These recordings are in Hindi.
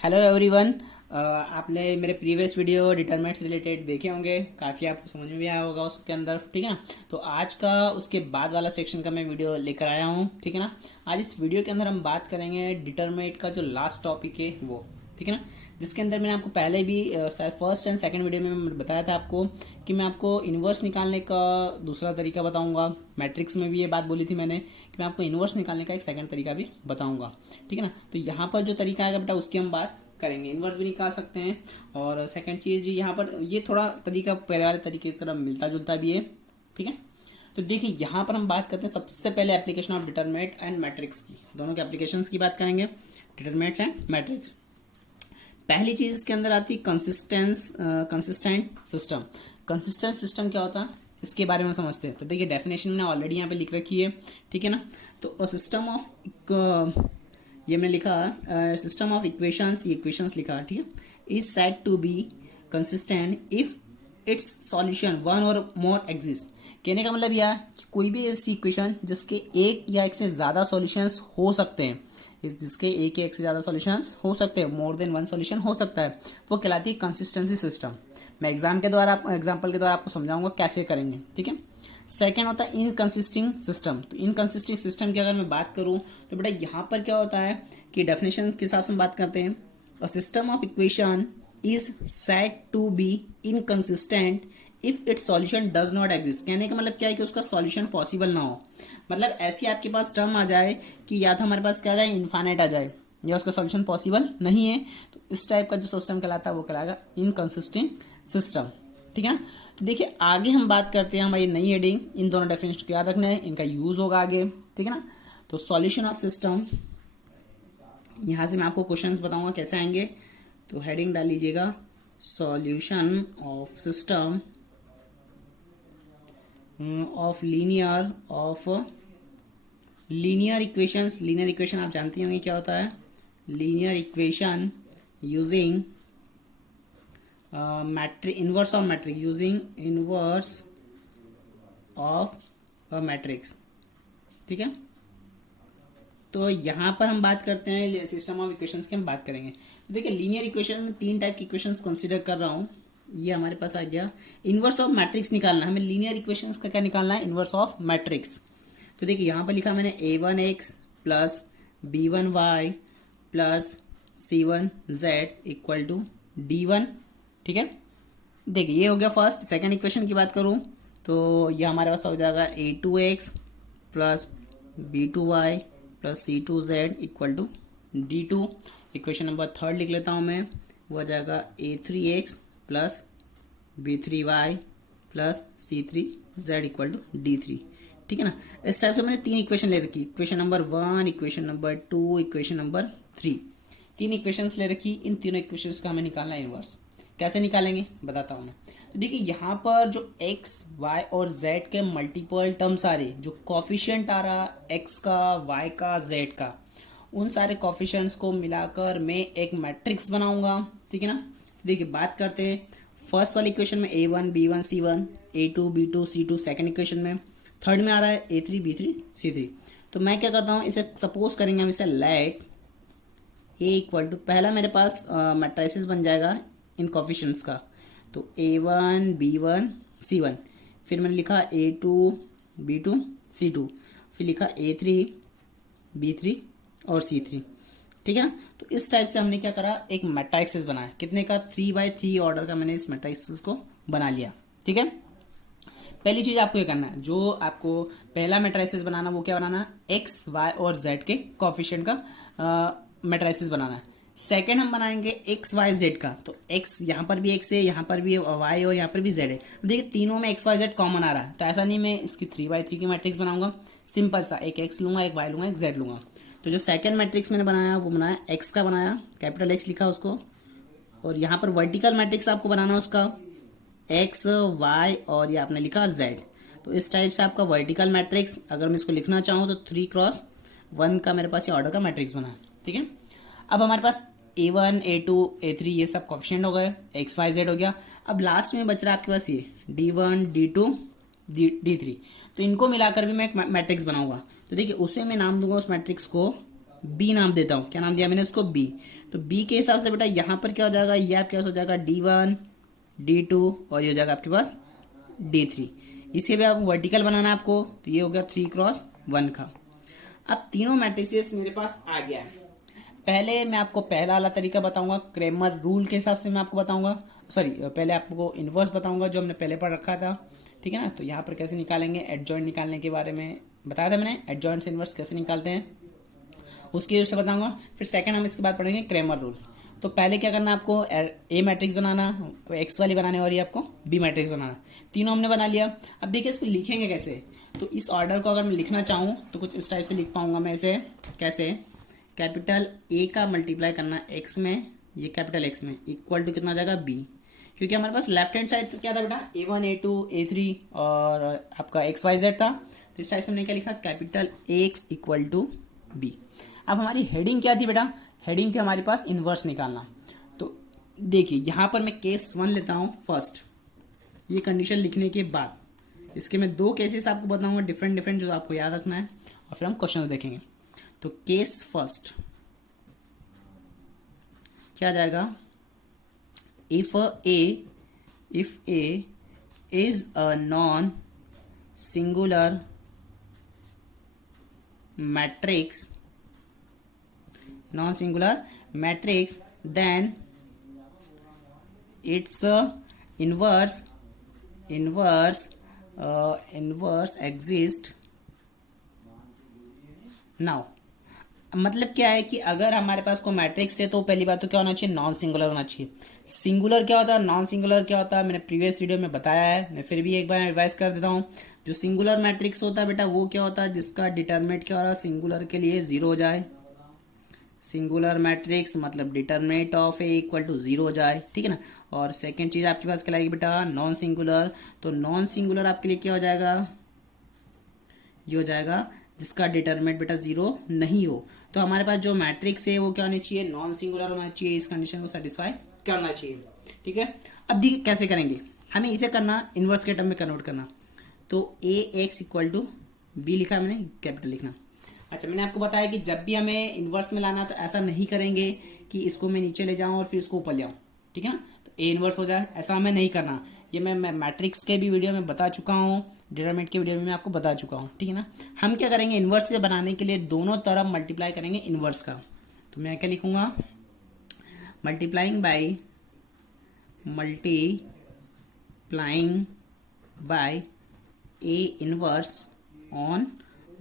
Hello everyone. आपने मेरे प्रीवियस वीडियो डिटरमिनेंट्स रिलेटेड देखे होंगे, काफ़ी आपको समझ में भी आया होगा उसके अंदर, ठीक है ना। तो आज का उसके बाद वाला सेक्शन का मैं वीडियो लेकर आया हूँ, ठीक है ना। आज इस वीडियो के अंदर हम बात करेंगे डिटरमिनेंट का जो लास्ट टॉपिक है वो, ठीक है ना। जिसके अंदर मैंने आपको पहले भी शायद फर्स्ट एंड सेकंड वीडियो में मैं बताया था आपको कि मैं आपको इन्वर्स निकालने का दूसरा तरीका बताऊंगा। मैट्रिक्स में भी ये बात बोली थी मैंने कि मैं आपको इन्वर्स निकालने का एक सेकंड तरीका भी बताऊंगा, ठीक है ना। तो यहाँ पर जो तरीका आएगा बेटा उसकी हम बात करेंगे। इन्वर्स भी निकाल सकते हैं और सेकंड चीज यहाँ पर ये थोड़ा तरीका पहले वाले तरीके की तरह मिलता जुलता भी है, ठीक है। तो देखिए यहाँ पर हम बात करते हैं सबसे पहले application of determinant and matrix की। दोनों के एप्लीकेशंस की बात करेंगे, डिटरमिनेंट्स एंड मैट्रिक्स। पहली चीज इसके अंदर आती है कंसिस्टेंट सिस्टम। कंसिस्टेंट सिस्टम क्या होता है इसके बारे में समझते हैं। तो देखिए डेफिनेशन मैंने ऑलरेडी यहाँ पे लिख रखी है, ठीक है ना। तो सिस्टम ऑफ ये मैंने लिखा सिस्टम ऑफ इक्वेशंस, ये इक्वेशंस लिखा, ठीक है। Is said to be consistent if its solution one or more exist. कहने का मतलब यह कि कोई भी ऐसी इक्वेशन जिसके एक या एक से ज्यादा सॉल्यूशंस हो सकते हैं, जिसके एक या एक से ज्यादा सॉल्यूशंस हो सकते हैं, मोर देन वन सॉल्यूशन हो सकता है, वो कहलाती है कंसिस्टेंसी सिस्टम। मैं एग्जाम्पल के द्वारा आपको समझाऊंगा कैसे करेंगे, ठीक है। सेकेंड होता है इनकंसिस्टिंग सिस्टम। तो इनकंसिस्टिंग सिस्टम की अगर मैं बात करूं तो बेटा यहाँ पर क्या होता है कि डेफिनेशन के हिसाब से बात करते हैं। A system of equation is said to be inconsistent if its solution does not exist. कहने का मतलब क्या है कि उसका सॉल्यूशन पॉसिबल ना हो। मतलब ऐसी आपके पास टर्म आ जाए कि या तो हमारे पास क्या आ जाए, इनफाइनाइट आ जाए, या उसका सॉल्यूशन पॉसिबल नहीं है, तो इस टाइप का जो सिस्टम कहलाता है वो कहलाएगा इनकंसिस्टेंट सिस्टम, ठीक है ना। तो देखिए आगे हम बात करते हैं हमारी नई हेडिंग। इन दोनों डेफिनेशन को याद रखना है, इनका यूज होगा आगे, ठीक है ना। तो सॉल्यूशन ऑफ सिस्टम, यहां से मैं आपको क्वेश्चंस बताऊंगा कैसे आएंगे। तो हेडिंग डाल लीजिएगा solution of system of linear equations. Linear equation आप जानते होंगे क्या होता है। Linear equation using inverse of matrix, using inverse of a matrix, ठीक है। तो यहां पर हम बात करते हैं सिस्टम ऑफ इक्वेशंस की हम बात करेंगे। तो देखिए लीनियर इक्वेशन में तीन टाइप की इक्वेशंस कंसीडर कर रहा हूं। ये हमारे पास आ गया इनवर्स ऑफ मैट्रिक्स निकालना। हमें लीनियर इक्वेशंस का क्या निकालना है, इनवर्स ऑफ मैट्रिक्स। तो देखिए यहां पर लिखा मैंने a1x plus b1y plus c1z equal to d1, ठीक है। देखिए ये हो गया फर्स्ट। सेकंड इक्वेशन की बात करूं तो ये हमारे पास हो जाएगा a2x plus b2y plus c2z equal to d2। Equation number third लिख लेता हूं मैं, वो आ जाएगा a3x plus b3y plus c3z equal to d3, ठीक है ना। इस टाइप से मैंने तीन इक्वेशन ले रखी, equation number 1, equation number 2, equation number 3। तीन इक्वेशंस ले रखी। इन तीनों इक्वेशंस का हमें निकालना है इनवर्स। कैसे निकालेंगे बताता हूं मैं। तो देखिए यहाँ पर जो x, y और z के मल्टीपल टर्म्स आ रहे, जो कॉफिशिएंट आ रहा x का, y का, z का, उन सारे कॉफिशिएंट्स को मिलाकर मैं एक मैट्रिक्स बनाऊंगा, ठीक है ना। तो देखिए बात करते हैं फर्स्ट वाली इक्वेशन में a1 b1 c1, a2 b2 c2, second equation में, थर्ड में आ रहा है a3 b3 c3। तो मैं क्या करता हूँ, इसे सपोज करेंगे हम, इसे लेट a इक्वल टू, पहला मेरे पास मैट्रिसेस बन जाएगा इन कॉफिशिएंट्स का। तो a1 b1 c1, फिर मैंने लिखा a2 b2 c2, फिर लिखा a3 b3 और c3, ठीक है ना। तो इस टाइप से हमने क्या करा, एक मैट्रिक्स बनाया। कितने का, 3x3 ऑर्डर का मैंने इस मैट्रिक्स को बना लिया, ठीक है। पहली चीज आपको ये करना है, जो आपको पहला मैट्रिक्स बनाना वो क्या बनाना, x, y और z के कॉफिशिएंट का मैट्रिक्स बनाना है। सेकेंड हम बनाएंगे एक्स वाई जेड का। तो x यहाँ पर भी x है, यहाँ पर भी y और यहाँ पर भी z है। देखिए तीनों में x y z कॉमन आ रहा है, तो ऐसा नहीं मैं इसकी 3x3 की मैट्रिक्स बनाऊंगा। सिंपल सा, एक x लूंगा, एक y लूंगा, एक z लूंगा। तो जो सेकंड मैट्रिक्स मैंने बनाया वो बनाया x का बनाया, कैपिटल X लिखा उसको। और यहाँ पर वर्टिकल मैट्रिक्स आपको बनाना उसका x, y और ये आपने लिखा z। तो इस टाइप से आपका वर्टिकल मैट्रिक्स, अगर मैं इसको लिखना चाहूँ तो 3x1 का मेरे पास ये ऑर्डर का मैट्रिक्स बना, ठीक है। अब हमारे पास a1 a2 a3 ये सब कॉफिशिएंट हो गए, x y z हो गया। अब लास्ट में बच रहा है आपके पास ये d1 d2 d3। तो इनको मिलाकर भी मैं एक मैट्रिक्स बनाऊंगा। तो देखिए उसे मैं नाम दूंगा उस मैट्रिक्स को बी नाम देता हूँ। क्या नाम दिया मैंने उसको? बी। तो बी के हिसाब से बेटा यहाँ पर क्या हो जाएगा, ये आपके पास हो जाएगा D1 D2 और ये हो जाएगा आपके पास D3। इसे भी आप वर्टिकल बनाना है आपको, तो ये हो गया 3x1 का। अब तीनों मैट्रिसेस मेरे पास आ गया है। पहले मैं आपको पहला वाला तरीका बताऊंगा, क्रेमर रूल के हिसाब से मैं आपको बताऊंगा। सॉरी, पहले आपको इनवर्स बताऊंगा जो हमने पहले पढ़ रखा था, ठीक है ना। तो यहाँ पर कैसे निकालेंगे, एडजॉइंट निकालने के बारे में बताया था मैंने, एडजॉइंट से इनवर्स कैसे निकालते हैं उसकी वजह से बताऊंगा। फिर सेकंड हम इसके बाद पढ़ेंगे क्रेमर रूल। तो पहले क्या करना, आपको ए मैट्रिक्स बनाना, एक्स वाली बनाने और ये आपको बी मैट्रिक्स बनाना। तीनों हमने बना लिया। अब देखिए इसको लिखेंगे कैसे। तो इस ऑर्डर को अगर मैं लिखना चाहूँ तो कुछ इस टाइप से लिख पाऊंगा मैं इसे। कैसे? कैपिटल ए का मल्टीप्लाई करना एक्स में, ये कैपिटल एक्स में, इक्वल टू कितना आ जाएगा बी। क्योंकि हमारे पास लेफ्ट हैंड साइड तो क्या था बेटा, A1 A2 A3 और आपका XYZ था। तो इस टाइप से हमने क्या लिखा, capital X equal to b. अब हमारी हेडिंग क्या थी बेटा, हेडिंग थी हमारे पास इनवर्स निकालना। तो देखिए यहाँ पर मैं केस 1 लेता हूँ फर्स्ट। ये कंडीशन लिखने के बाद इसके मैं 2 केसेस आपको बताऊंगा डिफरेंट डिफरेंट, जो आपको याद रखना है, और फिर हम क्वेश्चन देखेंगे। तो केस फर्स्ट क्या जाएगा, if A is a non singular matrix, then its inverse exist now। मतलब क्या है कि अगर हमारे पास कोई मैट्रिक्स है तो पहली बात तो क्या होना चाहिए, नॉन सिंगुलर होना चाहिए। सिंगुलर क्या होता है, नॉन सिंगुलर क्या होता है, मैंने प्रीवियस वीडियो में बताया है, मैं फिर भी एक बार रिवाइज कर देता हूँ। जो सिंगुलर मैट्रिक्स होता है बेटा वो क्या होता है, जिसका डिटरमिनेंट क्या हो रहा है, सिंगुलर के लिए 0 हो जाए। सिंगुलर मैट्रिक्स मतलब determinant of a equal to 0 हो जाए, ठीक है ना। और सेकेंड चीज आपके पास कहलाएगी बेटा नॉन सिंगुलर। तो नॉन सिंगुलर आपके लिए क्या हो जाएगा, ये हो जाएगा जिसका डिटरमिनेंट बेटा 0 नहीं हो। तो हमारे पास जो मैट्रिक्स है वो क्या होनी चाहिए, नॉन सिंगुलर होना चाहिए, इस कंडीशन को सेटिस्फाई करना चाहिए, ठीक है। अब देखिए कैसे करेंगे, हमें इसे करना इनवर्स के टर्म में कन्वर्ट करना। तो ए एक्स इक्वल टू बी लिखा है मैंने, कैपिटल लिखना। अच्छा, मैंने आपको बताया कि जब भी हमें इनवर्स में लाना तो ऐसा नहीं करेंगे कि इसको मैं नीचे ले जाऊं और फिर इसको ऊपर ले आऊं, ठीक है ना। तो ए इनवर्स हो जाए, ऐसा हमें नहीं करना। ये मैं मैट्रिक्स के भी वीडियो में बता चुका हूँ, डिटरमिनेंट के वीडियो में मैं आपको बता चुका हूँ, ठीक है ना। हम क्या करेंगे, इनवर्स से बनाने के लिए दोनों तरफ मल्टीप्लाई करेंगे इनवर्स का। तो मैं क्या लिखूंगा, multiplying by A inverse on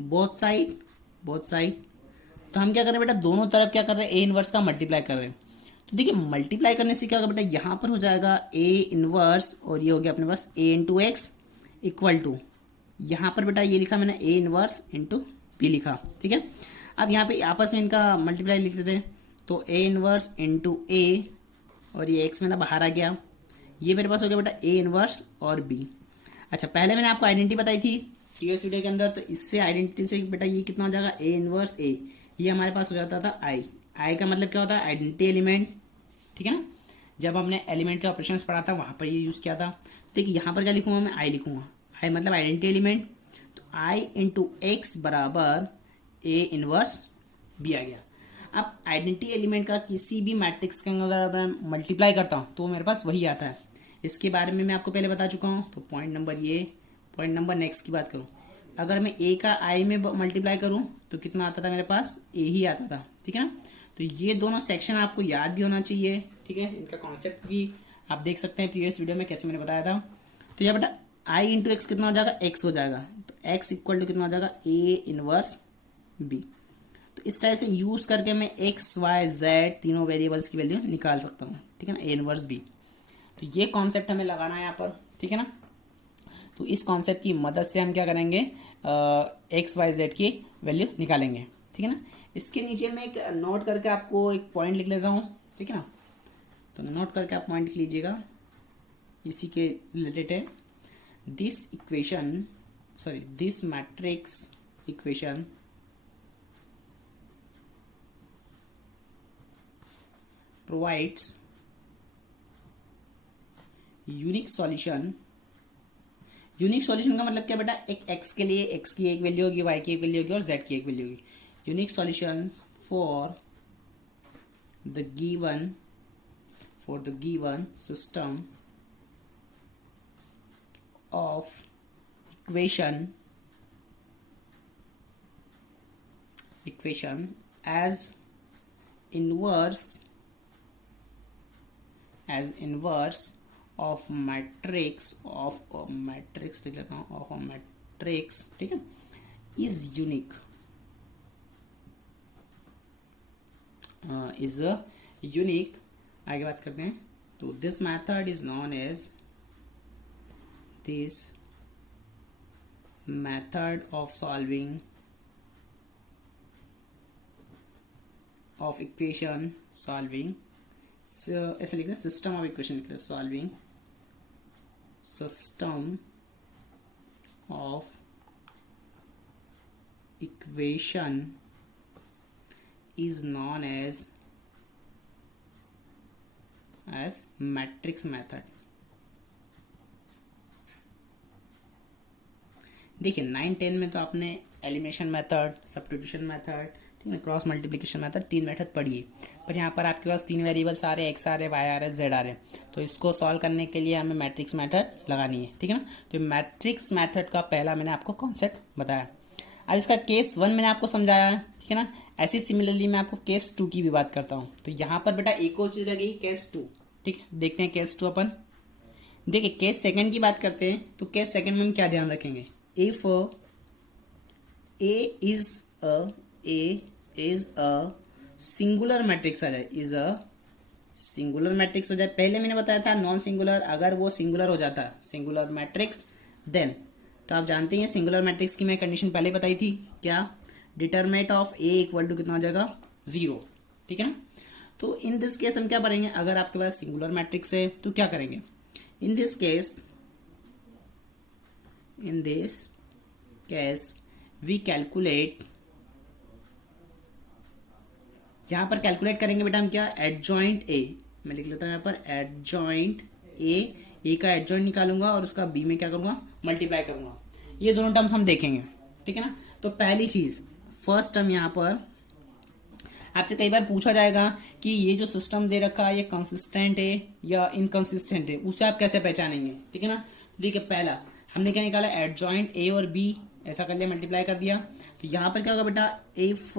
both side. तो हम क्या कर रहे हैं बेटा, दोनों तरफ क्या कर रहे हैं, ए इनवर्स का मल्टीप्लाई कर रहे हैं। तो देखिए मल्टीप्लाई करने से क्या होगा बेटा, यहां पर हो जाएगा ए इनवर्स और ये हो गया अपने पास ए इंटू एक्स इक्वल टू, यहां पर बेटा ये लिखा मैंने ए इनवर्स इंटू बी लिखा, ठीक है। अब यहाँ पे आपस में इनका मल्टीप्लाई लिख देते हैं। तो ए इनवर्स इंटू ए और ये एक्स मेरा बाहर आ गया, ये मेरे पास हो गया बेटा ए इनवर्स और बी। अच्छा, पहले मैंने आपको आइडेंटिटी बताई थी टीएस वीडियो के अंदर, तो इससे आइडेंटिटी से बेटा ये कितना हो जाएगा, ए इनवर्स ए, ये हमारे पास हो जाता था आई का मतलब क्या होता है, आइडेंटिटी एलिमेंट, ठीक है ना। जब हमने एलिमेंट्री ऑपरेशंस पढ़ा था वहां पर ये यूज किया था। देखिए यहाँ पर क्या लिखूंगा मैं, आई लिखूंगा, आई मतलब आइडेंटिटी एलिमेंट। तो आई इंटू एक्स बराबर ए इनवर्स बी आ गया। अब आइडेंटिटी एलिमेंट का किसी भी मैट्रिक्स के अंदर मैं मल्टीप्लाई करता हूँ तो मेरे पास वही आता है। इसके बारे में मैं आपको पहले बता चुका हूँ। तो पॉइंट नंबर नेक्स्ट की बात करूँ, अगर मैं ए का आई में मल्टीप्लाई करूँ तो कितना आता था मेरे पास, ए ही आता था, ठीक है ना। तो ये दोनों सेक्शन आपको याद भी होना चाहिए, ठीक है। इनका कॉन्सेप्ट भी आप देख सकते हैं प्रीवियस वीडियो में कैसे मैंने बताया था। तो यह बेटा आई इंटू एक्स कितना हो जाएगा, एक्स हो जाएगा। तो एक्स इक्वल टू कितना हो जाएगा, ए इनवर्स बी। तो इस टाइप से यूज करके मैं एक्स वाई जेड तीनों वेरिएबल्स की वैल्यू निकाल सकता हूँ, ठीक है ना, ए इनवर्स बी। तो ये कॉन्सेप्ट हमें लगाना है यहाँ पर, ठीक है ना। तो इस कॉन्सेप्ट की मदद से हम क्या करेंगे, एक्स वाई जेड की वैल्यू निकालेंगे, ठीक है ना। इसके नीचे मैं एक नोट करके आपको एक पॉइंट लिख लेता हूँ, ठीक है ना। तो नोट करके आप पॉइंट लिख लीजिएगा, इसी के रिलेटेड है। This matrix equation provides unique solution का मतलब क्या बेटा, एक x के लिए x की एक वैल्यू होगी, y की एक वैल्यू होगी और z की एक वैल्यू होगी। Unique solution for the given system of equation as inverse of matrix लिख लेता हूँ, of a matrix, ठीक है, is unique, is unique. आगे बात करते हैं. तो this method is known as this method of solving of equation solving. So ऐसे लिखना, सिस्टम ऑफ इक्वेशन लिख लो, solving system of equation is known as matrix method. देखिए 9-10 में तो आपने एलिमिनेशन मेथड, सब्स्टिट्यूशन मेथड, ठीक है, क्रॉस मल्टीप्लिकेशन मेथड, 3 मेथड पढ़िए. पर यहाँ पर आपके पास 3 वेरिएबल्स आ रहे हैं, एक्स आ रहे, वाई आ रहे, जेड आ रहे. तो इसको सॉल्व करने के लिए हमें मैट्रिक्स मेथड लगानी है, ठीक है ना. तो मैट्रिक्स मेथड का पहला मैंने आपको कॉन्सेप्ट बताया. अब इसका केस 1 मैंने आपको समझाया है, ठीक है ना. ऐसी सिमिलरली मैं आपको केस 2 की भी बात करता हूँ. तो यहाँ पर बेटा एक और चीज लगेगी, केस 2, ठीक है. देखते हैं केस 2 अपन. देखिए केस सेकंड की बात करते हैं. तो केस सेकंड में हम क्या ध्यान रखेंगे, if A is a singular matrix आ जाए, इज अ सिंगुलर मैट्रिक्स हो जाए. पहले मैंने बताया था नॉन सिंगुलर, अगर वो सिंगुलर हो जाता है सिंगुलर मैट्रिक्स, देन तो आप जानते हैं सिंगुलर मैट्रिक्स की मैं कंडीशन पहले बताई थी, क्या, determinant of a equal to कितना हो जाएगा, 0, ठीक है ना. तो इन दिस केस हम क्या करेंगे, अगर आपके पास सिंगुलर मैट्रिक्स है तो क्या करेंगे, in this case we calculate, यहां पर कैलकुलेट करेंगे बेटा हम क्या, एडजॉइंट ए. मैं लिख लेता हूं यहां पर एडजॉइंट ए का एडजॉइंट निकालूंगा और उसका बी में क्या करूंगा, मल्टीप्लाई करूंगा. ये दोनों टर्म्स हम देखेंगे, ठीक है ना. तो पहली चीज, फर्स्ट टर्म यहां पर आपसे कई बार पूछा जाएगा कि ये जो सिस्टम दे रखा है ये कंसिस्टेंट है या इनकंसिस्टेंट है, उसे आप कैसे पहचानेंगे, ठीक है ना. ठीक है, पहला हमने क्या निकाला, एडजॉइंट ए और बी, ऐसा कर लिया, मल्टीप्लाई कर दिया. तो यहां पर क्या होगा बेटा, if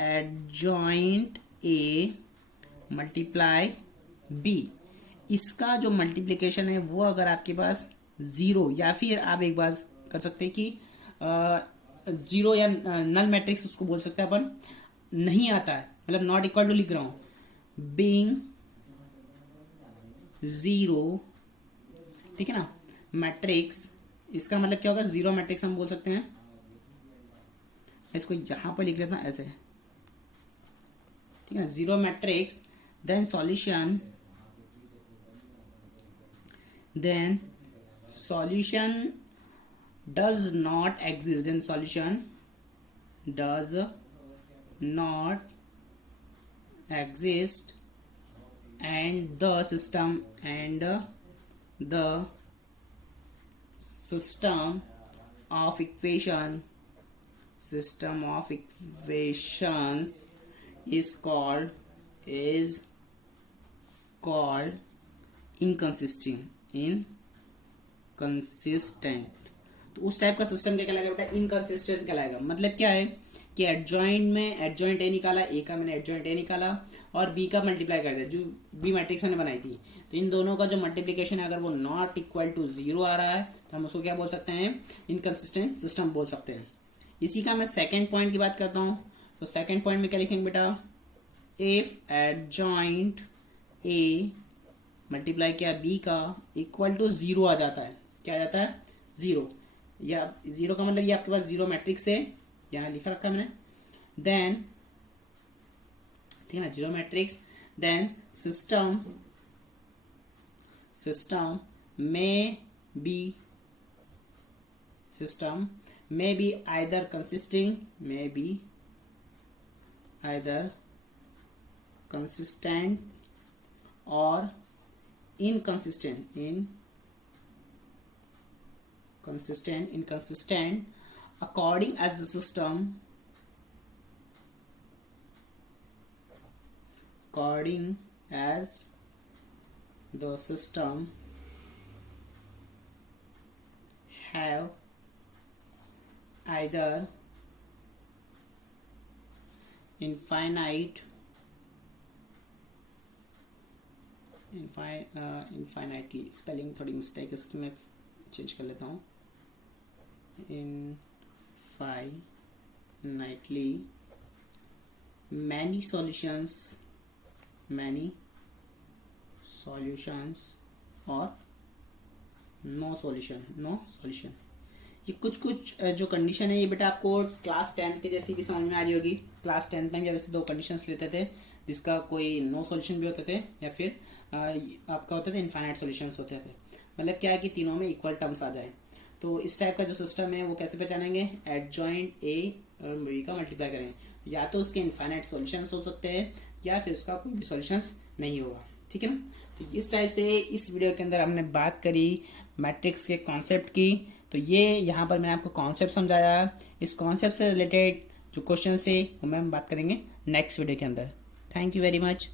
adjoint a multiply b, इसका जो मल्टीप्लीकेशन है वो अगर आपके पास 0, या फिर आप एक बार कर सकते हैं कि 0 या नल मैट्रिक्स उसको बोल सकते हैं अपन, नहीं आता है, मतलब नॉट इक्वल टू लिख रहा हूं, बीइंग 0, ठीक है ना, मैट्रिक्स, इसका मतलब क्या होगा, 0 मैट्रिक्स हम बोल सकते हैं. इसको यहां पर लिख लेता हूं ऐसे, ठीक है ना, 0 matrix, then solution does not exist, then solution does not exist, and the system of equations is called inconsistent. तो उस टाइप का सिस्टम क्या कहलाएगा बेटा, इनकंसिस्टेंट कहलाएगा. मतलब क्या है कि एडजॉइंट में एडजॉइंट ए निकाला, ए का मैंने एडजॉइंट ए निकाला और बी का मल्टीप्लाई कर दिया, जो बी मैट्रिक्स मैंने बनाई थी. तो इन दोनों का जो मल्टीप्लिकेशन है अगर वो नॉट इक्वल टू 0 आ रहा है तो हम उसको क्या बोल सकते हैं, इनकंसिस्टेंट सिस्टम बोल सकते हैं. इसी का मैं सेकेंड पॉइंट की बात करता हूं. तो सेकेंड पॉइंट में क्या लिखेंगे बेटा, इफ एडजॉइंट ए मल्टीप्लाई किया बी का इक्वल टू 0 आ जाता है, क्या आ जाता है, 0, या 0 का मतलब ये आपके पास 0 मैट्रिक्स है, यहां लिखा रखा मैंने, देन ठीक है ना, 0 matrix, then system may be either consistent or inconsistent according as the system according as the system have either infinitely, spelling थोड़ी मिस्टेक इसकी, मैं चेंज कर लेता हूँ, infinitely many solutions और नो सॉल्यूशन। ये कुछ जो कंडीशन है ये बेटा आपको क्लास 10 के जैसी भी समझ में आ रही होगी। क्लास 10 में भी वैसे दो कंडीशंस लेते थे, जिसका कोई नो सॉल्यूशन भी होते थे या फिर आपका होते थे इनफाइनाइट सॉल्यूशंस होते थे। मतलब क्या है कि तीनों में इक्वल टर्म्स आ जाए। तो इस टाइप का जो सिस्टम है वो कैसे पहचानेंगे, एडजॉइंट ए और बी का मल्टीप्लाई करें, या तो उसके इनफाइनाइट सॉल्यूशंस हो सकते हैं या फिर उसका कोई भी सॉल्यूशंस नहीं होगा। ठीक है ना। तो इस टाइप से इस वीडियो के अंदर हमने बात करी मैट्रिक्स के कॉन्सेप्ट की। तो ये यहाँ पर मैंने आपको कॉन्सेप्ट समझाया। इस कॉन्सेप्ट से रिलेटेड जो क्वेश्चन है वो मैं बात करेंगे नेक्स्ट वीडियो के अंदर। Thank you very much.